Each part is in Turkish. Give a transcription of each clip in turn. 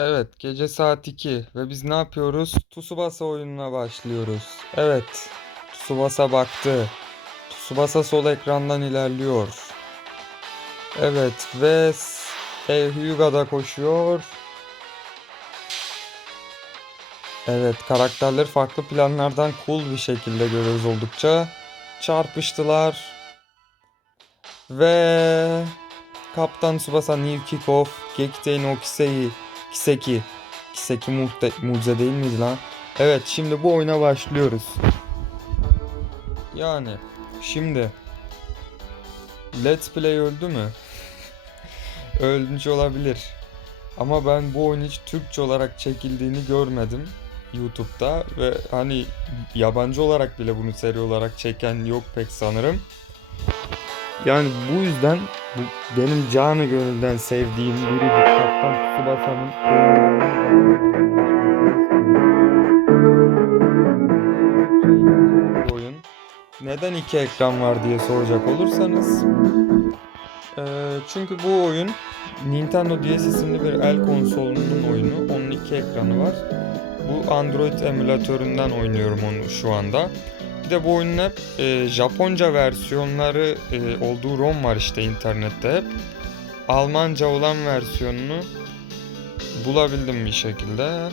Evet, gece saat 2 ve biz ne yapıyoruz? Tsubasa oyununa başlıyoruz. Evet, Tsubasa baktı. Tsubasa sol ekrandan ilerliyor. Evet ve e, Hyuga koşuyor. Evet, karakterleri farklı planlardan cool bir şekilde görüyoruz oldukça. Çarpıştılar. Ve Kaptan Tsubasa New Kickoff Gekitei no Kisei Kiseki Kiseki muhte mucize değil miydi lan? Evet şimdi bu oyuna başlıyoruz. Yani şimdi Let's Play öldü mü? Ölmüş olabilir. Ama ben bu oyun hiç Türkçe olarak çekildiğini görmedim YouTube'da ve hani yabancı olarak bile bunu seri olarak çeken yok pek sanırım. Yani bu yüzden bu benim canı gönülden sevdiğim biri Kaptan Tsubasa'nın oyun. Neden iki ekran var diye soracak olursanız eee, çünkü bu oyun Nintendo DS isimli bir el konsolunun oyunu. Onun iki ekranı var. Bu Android emülatöründen oynuyorum onu şu anda. Bir de bu oyunun hep e, Japonca versiyonları e, olduğu ROM var işte internette hep. Almanca olan versiyonunu bulabildim bir şekilde.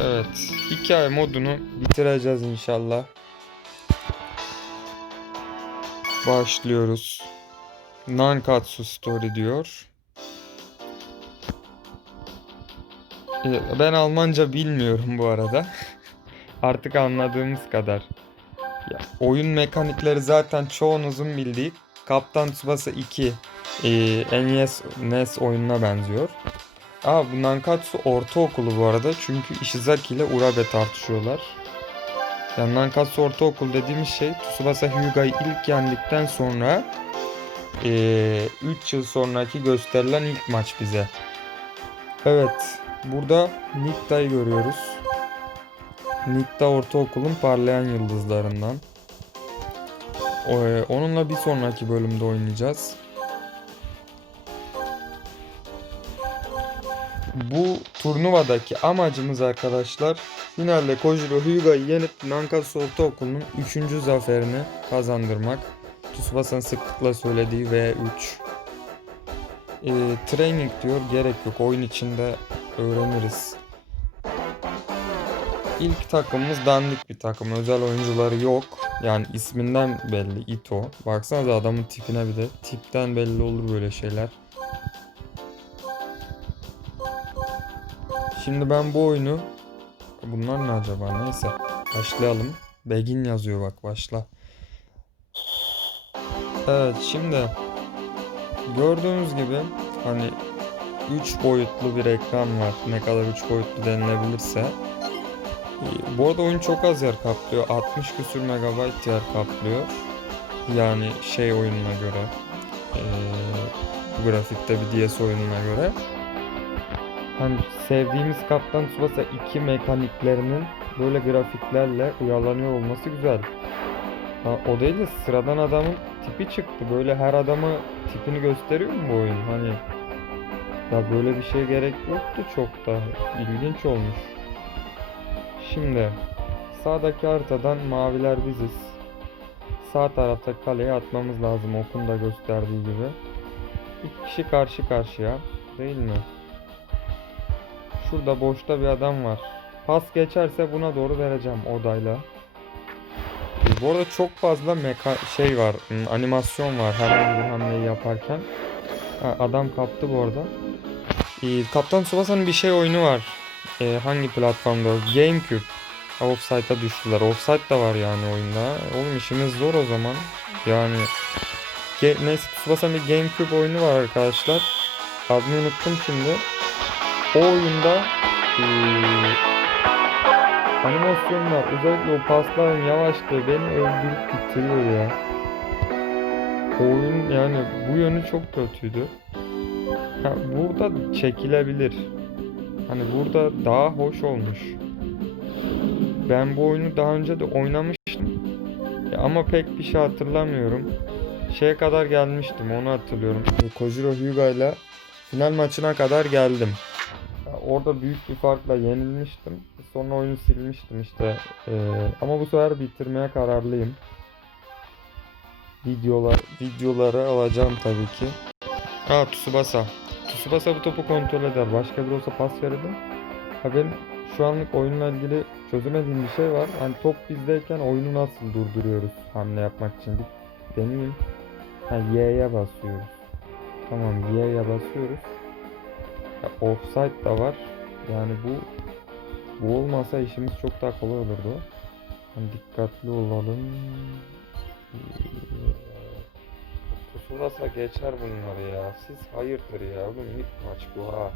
Evet, hikaye modunu bitireceğiz inşallah. Başlıyoruz. Nankatsu Story diyor. Ben Almanca bilmiyorum bu arada. Artık anladığımız kadar. Ya, oyun mekanikleri zaten çoğunuzun bildiği Kaptan Tsubasa 2 e, NES, NES oyununa benziyor. Aa bu Nankatsu ortaokulu bu arada çünkü Ishizaki ile Urabe tartışıyorlar. Yani Nankatsu ortaokul dediğimiz şey Tsubasa Hyuga'yı ilk yendikten sonra 3 yıl sonraki gösterilen ilk maç bize. Evet, burada Nikta'yı görüyoruz. Nikta ortaokulun parlayan yıldızlarından. E, onunla bir sonraki bölümde oynayacağız. Bu turnuvadaki amacımız arkadaşlar finalde Kojiro Hyuga'yı yenip Nankatsu Ortaokulu'nun 3. zaferini kazandırmak. Tsubasa'nın sıklıkla söylediği V3. E, training diyor gerek yok oyun içinde öğreniriz. İlk takımımız dandik bir takım. Özel oyuncuları yok. Yani isminden belli Ito. Baksanıza adamın tipine bir de. Tipten belli olur böyle şeyler. Şimdi ben bu oyunu Bunlar ne acaba? Neyse. Başlayalım. Begin yazıyor bak başla. Evet şimdi gördüğünüz gibi hani 3 boyutlu bir ekran var. Ne kadar 3 boyutlu denilebilirse. Ee, Bu arada oyun çok az yer kaplıyor. 60 küsür megabayt yer kaplıyor. Yani şey oyununa göre. Ee, grafikte bir DS oyununa göre. Hani sevdiğimiz Kaptan Tsubasa 2 mekaniklerinin böyle grafiklerle uyarlanıyor olması güzel. Ha, o değil de sıradan adamın tipi çıktı. Böyle her adamı tipini gösteriyor mu bu oyun? Hani ya böyle bir şey gerek yoktu çok da. İlginç olmuş. Şimdi sağdaki haritadan maviler biziz. Sağ tarafta kaleye atmamız lazım okun da gösterdiği gibi. İki kişi karşı karşıya değil mi? Şurada boşta bir adam var. Pas geçerse buna doğru vereceğim odayla. Bu arada çok fazla meka şey var, animasyon var bir hamleyi yaparken. Ha, adam kaptı bu arada. E, Kaptan Tsubasa'nın bir şey oyunu var. E, hangi platformda? o? GameCube. Offside'a düştüler. Offside da var yani oyunda. Oğlum işimiz zor o zaman. Yani Ge neyse Tsubasa'nın bir GameCube oyunu var arkadaşlar. Adını unuttum şimdi. O oyunda eee, animasyonlar özellikle o pasların yavaşlığı beni öldürüp bitiriyor ya. O oyun yani bu yönü çok kötüydü. Ha, burada çekilebilir. Hani burada daha hoş olmuş. Ben bu oyunu daha önce de oynamıştım. Ya ama pek bir şey hatırlamıyorum. şeye kadar gelmiştim onu hatırlıyorum. Kojiro Hyuga ile final maçına kadar geldim. Orada büyük bir farkla yenilmiştim. Sonra oyunu silmiştim işte. Ee, ama bu sefer bitirmeye kararlıyım. Videolar, videoları alacağım tabii ki. Ha Tsubasa. Tsubasa bu topu kontrol eder. Başka biri olsa pas verirdim. Ha benim şu anlık oyunla ilgili çözemediğim bir şey var. Hani top bizdeyken oyunu nasıl durduruyoruz hamle yapmak için bir deneyeyim. Ha Y'ye basıyoruz. Tamam Y'ye basıyoruz. Ya, offside da var. Yani bu bu olmasa işimiz çok daha kolay olurdu. Hani dikkatli olalım. Tsubasa geçer bunları ya. Siz hayırdır ya. Oğlum ilk maç bu ha.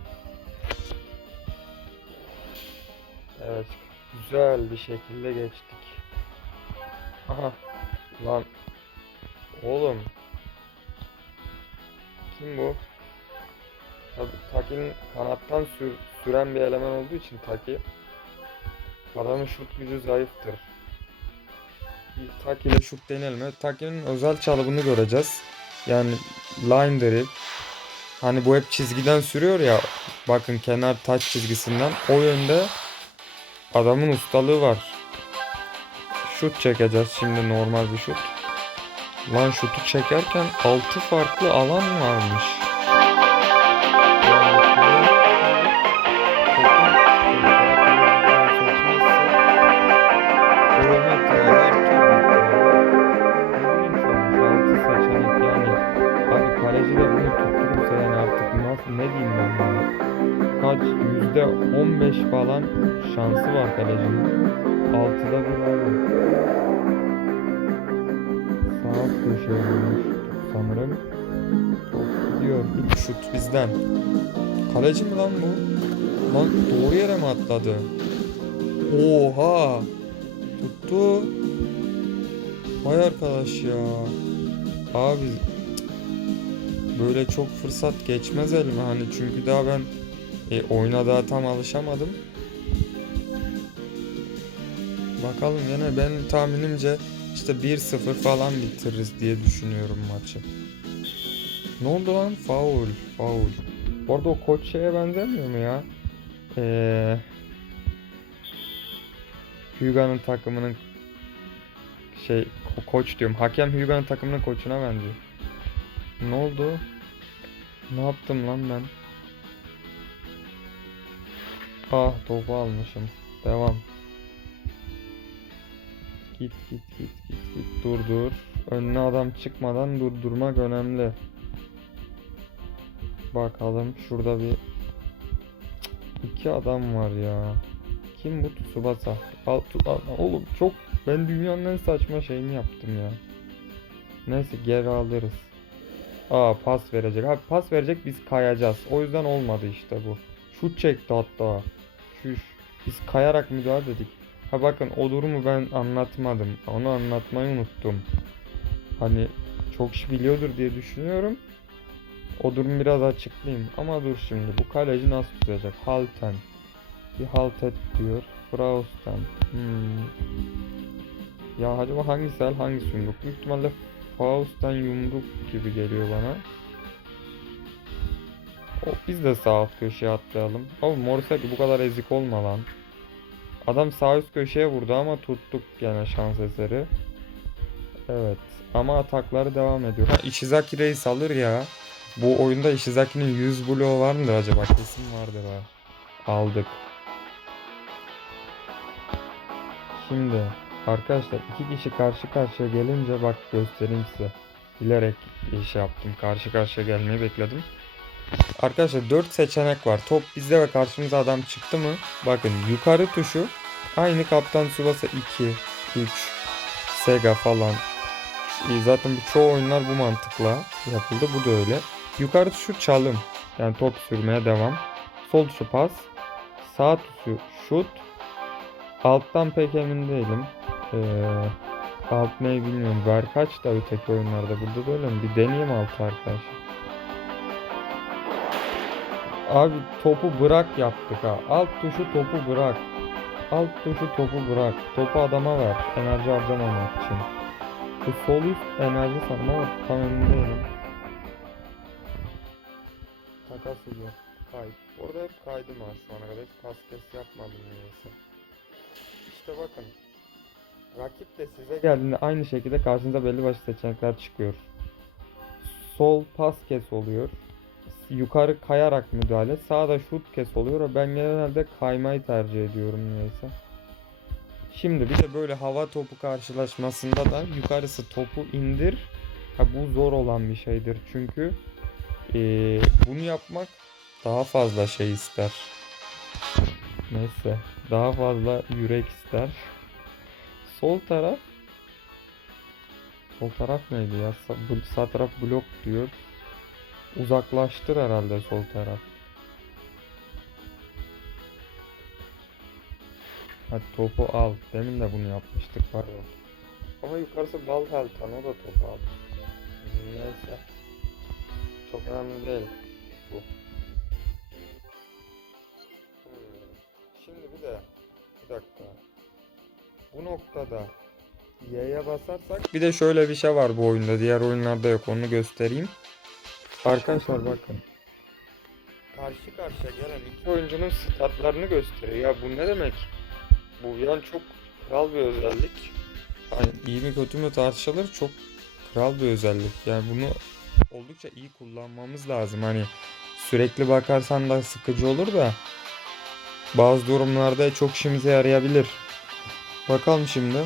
Evet. Güzel bir şekilde geçtik. Aha. Lan. Oğlum. Kim bu? Tabii Taki'nin kanattan sür, süren bir eleman olduğu için Taki adamın şut gücü zayıftır. Taki ile şut. Evet, Taki'nin özel çalımını göreceğiz. Yani line dribble. Hani bu hep çizgiden sürüyor ya. Bakın kenar taç çizgisinden. O yönde adamın ustalığı var. Şut çekeceğiz şimdi normal bir şut. Lan şutu çekerken 6 farklı alan varmış. Alt köşeye sanırım. Top gidiyor. İlk şut bizden. Kaleci mi lan bu? Lan doğru yere mi atladı? Oha! Tuttu. Vay arkadaş ya. Abi böyle çok fırsat geçmez elime hani çünkü daha ben e, oyuna daha tam alışamadım. Bakalım yine benim tahminimce işte 1-0 falan bitiririz diye düşünüyorum maçı. Ne oldu lan? Foul. Foul. Bu arada o koç şeye benzemiyor mu ya? Eee... Hyuga'nın takımının şey ko- koç diyorum. Hakem Hyuga'nın takımının koçuna benziyor. Ne oldu? Ne yaptım lan ben? Ah topu almışım. Devam. Git git git git git dur dur. Önüne adam çıkmadan durdurmak önemli. Bakalım şurada bir iki adam var ya. Kim bu Tsubasa? Al, tu, al- oğlum çok ben dünyanın en saçma şeyini yaptım ya. Neyse geri alırız. Aa pas verecek. Abi pas verecek biz kayacağız. O yüzden olmadı işte bu. Şut çekti hatta. Şuş. Biz kayarak müdahale dedik. Ha bakın o durumu ben anlatmadım. Onu anlatmayı unuttum. Hani çok kişi biliyordur diye düşünüyorum. O durumu biraz açıklayayım. Ama dur şimdi bu kaleci nasıl tutacak? Halten. Bir halt et diyor. Frausten. Hmm. Ya acaba hangisi el hangisi yumruk? Büyük ihtimalle Faust'tan yumruk gibi geliyor bana. O, biz de sağ alt köşeye atlayalım. Oğlum Morisaki bu kadar ezik olma lan. Adam sağ üst köşeye vurdu ama tuttuk gene şans eseri. Evet. Ama atakları devam ediyor. Ha Ishizaki Reis alır ya. Bu oyunda Ishizaki'nin 100 bloğu var mıdır acaba? Kesin vardır ha. Aldık. Şimdi arkadaşlar iki kişi karşı karşıya gelince bak göstereyim size. Bilerek iş yaptım. Karşı karşıya gelmeyi bekledim. Arkadaşlar 4 seçenek var. Top bizde ve karşımıza adam çıktı mı? Bakın yukarı tuşu aynı Kaptan Tsubasa 2, 3, Sega falan. Zaten çoğu oyunlar bu mantıkla yapıldı. Bu da öyle. Yukarı tuşu çalım. Yani top sürmeye devam. Sol tuşu pas. Sağ tuşu şut. Alttan pek emin değilim. Ee, alt neyi bilmiyorum. Ver kaç da öteki oyunlarda. Burada da öyle mi? Bir deneyeyim altı arkadaşlar. Abi topu bırak yaptık ha. Alt tuşu topu bırak. Alt tuşu topu bırak. Topu adama ver. Enerji harcamamak için. Bu sol üst enerji sandım ama tam değilim. Takas ediyor. Kayıt. Orada hep kaydım var şu ana kadar. Hiç pas kes yapmadım niyeyse. İşte bakın. Rakip de size geldiğinde aynı şekilde karşınıza belli başlı seçenekler çıkıyor. Sol pas kes oluyor. Yukarı kayarak müdahale. Sağda şut kes oluyor. Ben genelde kaymayı tercih ediyorum niyeyse. Şimdi bir de böyle hava topu karşılaşmasında da yukarısı topu indir. Ha, bu zor olan bir şeydir çünkü eee, bunu yapmak daha fazla şey ister. Neyse daha fazla yürek ister. Sol taraf Sol taraf neydi ya? Sağ taraf blok diyor. Uzaklaştır herhalde sol taraf. Hadi topu al. Demin de bunu yapmıştık pardon. Ama yukarısı bal heltan o da topu al. Neyse. Çok önemli değil bu. Hmm. Şimdi bir de bir dakika. Bu noktada Y'ye basarsak bir de şöyle bir şey var bu oyunda. Diğer oyunlarda yok. Onu göstereyim. Arkadaşlar bakın. Karşı karşıya gelen iki oyuncunun statlarını gösteriyor. Ya bu ne demek? Bu yani çok kral bir özellik. Yani iyi mi kötü mü tartışılır. Çok kral bir özellik. Yani bunu oldukça iyi kullanmamız lazım. Hani sürekli bakarsan da sıkıcı olur da bazı durumlarda çok işimize yarayabilir. Bakalım şimdi.